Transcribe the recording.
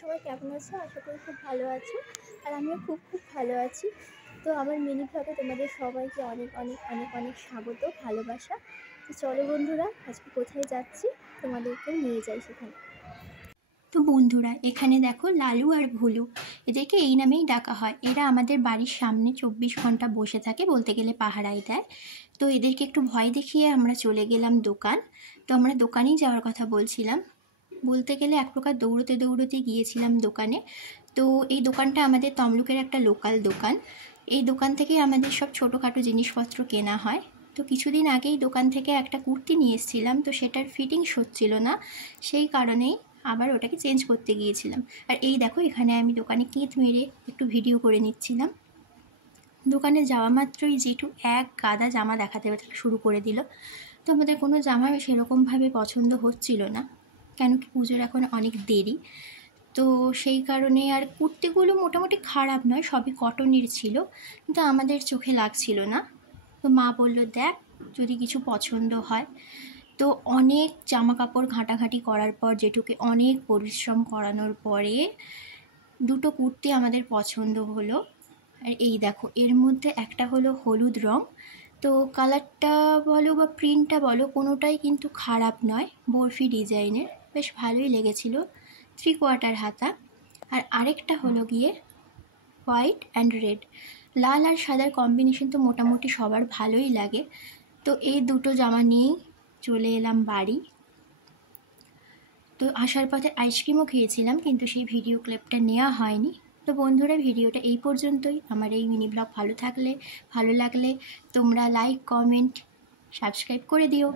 সবাই কেমন আছো? আশা করি খুব ভালো আছো। আর আমিও খুব ভালো আছি। তো আমার মিনি ব্লগে তোমাদের সবাইকে অনেক অনেক অনেক অনেক স্বাগত, ভালোবাসা। তো চলো বন্ধুরা, আজকে কোথায় যাচ্ছি তোমাদেরকে নিয়ে যাই সেখানে। তো বন্ধুরা, এখানে দেখো লালু আর ভুলু, এদেরকে এই নামেই ডাকা হয়। এরা আমাদের বাড়ির সামনে 24 ঘন্টা বসে থাকে, বলতে গেলে পাহারাই দেয়। তো এদেরকে একটু ভয় দেখিয়ে আমরা চলে গেলাম দোকান। তো আমরা দোকানেই যাওয়ার কথা বলছিলাম, বলতে গেলে এক প্রকার দৌড়তে দৌড়তে গিয়েছিলাম দোকানে। তো এই দোকানটা আমাদের তমলুকের একটা লোকাল দোকান। এই দোকান থেকেই আমাদের সব ছোটোখাটো জিনিসপত্র কেনা হয়। তো কিছুদিন আগেই দোকান থেকে একটা কুর্তি নিয়ে এসেছিলাম, তো সেটার ফিটিংস হচ্ছিল না, সেই কারণেই আবার ওটাকে চেঞ্জ করতে গিয়েছিলাম। আর এই দেখো, এখানে আমি দোকানে কিঁত মেরে একটু ভিডিও করে নিচ্ছিলাম। দোকানে যাওয়া মাত্রই জেঠু এক গাদা জামা দেখাতে শুরু করে দিল। তো আমাদের কোনো জামা সেরকমভাবে পছন্দ হচ্ছিল না, কেন কি পুজোর এখন অনেক দেরি। তো সেই কারণে, আর কুর্তিগুলো মোটামুটি খারাপ নয়, সবই কটনের ছিল, কিন্তু আমাদের চোখে লাগছিল না। তো মা বলল, দেখ যদি কিছু পছন্দ হয়। তো অনেক জামা কাপড় ঘাঁটাঘাঁটি করার পর, যেটুকে অনেক পরিশ্রম করানোর পরে দুটো কুর্তি আমাদের পছন্দ হলো। আর এই দেখো, এর মধ্যে একটা হলো হলুদ রং। তো কালারটা বলো বা প্রিন্টটা বলো, কোনোটাই কিন্তু খারাপ নয়, বরফি ডিজাইনের, বেশ ভালোই লেগেছিল, 3/4 হাতা। আর আরেকটা হলো গিয়ে হোয়াইট অ্যান্ড রেড, লাল আর সাদার কম্বিনেশন তো মোটামুটি সবার ভালোই লাগে। তো এই দুটো জামা নিয়েই চলে এলাম বাড়ি। তো আসার পথে আইসক্রিমও খেয়েছিলাম, কিন্তু সেই ভিডিও ক্লিপটা নেওয়া হয়নি। তো বন্ধুরা, ভিডিওটা এই পর্যন্তই। আমার এই মিনি ব্লগ ভালো লাগলে তোমরা লাইক, কমেন্ট, সাবস্ক্রাইব করে দিও।